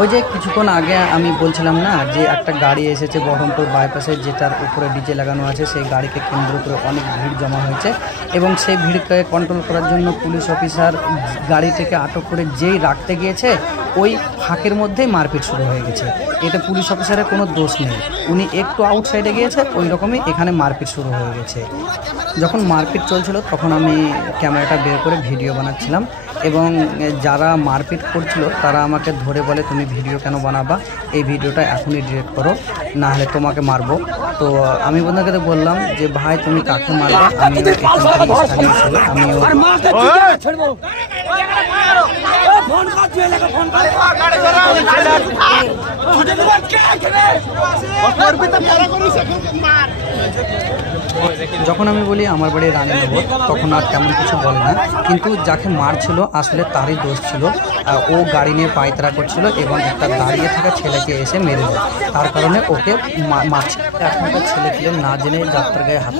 ওই যে কিছুক্ষণ আগে আমি বলছিলাম না যে একটা গাড়ি এসেছে বহরমপুর বাইপাসে, যেটার উপরে ডিজে লাগানো আছে, সেই গাড়িকে কেন্দ্র করে অনেক ভিড় জমা হয়েছে এবং সেই ভিড়কে কন্ট্রোল করার জন্য পুলিশ অফিসার গাড়িটিকে আটক করে যেই রাখতে গিয়েছে ওই ফাঁকের মধ্যেই মারপিট শুরু হয়ে গেছে। এতে পুলিশ অফিসারের কোনো দোষ নেই, উনি একটু আউটসাইডে গিয়েছে, ওই রকমই এখানে মারপিট শুরু হয়ে গেছে। যখন মারপিট চলছিল তখন আমি ক্যামেরাটা বের করে ভিডিও বানাচ্ছিলাম এবং যারা মারপিট করছিল তারা আমাকে ধরে বলে, তুমি ভিডিও কেন বানাবা, এই ভিডিওটা এখনই ডিলিট করো, না হলে তোমাকে মারবো। তো আমি বন্ধুকে বললাম যে ভাই তুমি কাকে মারবে, আমিও স্থানীয় ছিল, আমিও যখন আমি বলি আমার বাড়ি রানীনগর তখন আর তেমন কিছু বলে না, কিন্তু যাকে মারছিল আসলে তারই দোষ ছিল। ও গাড়ি নিয়ে পায়তারা করছিল এবং একটা দাঁড়িয়ে থাকা ছেলেকে এসে মেরে দেয়, তার কারণে ওকে মারছে। এখনকার ছেলে পেলে না জেনে যাত্রার গায়ে হাত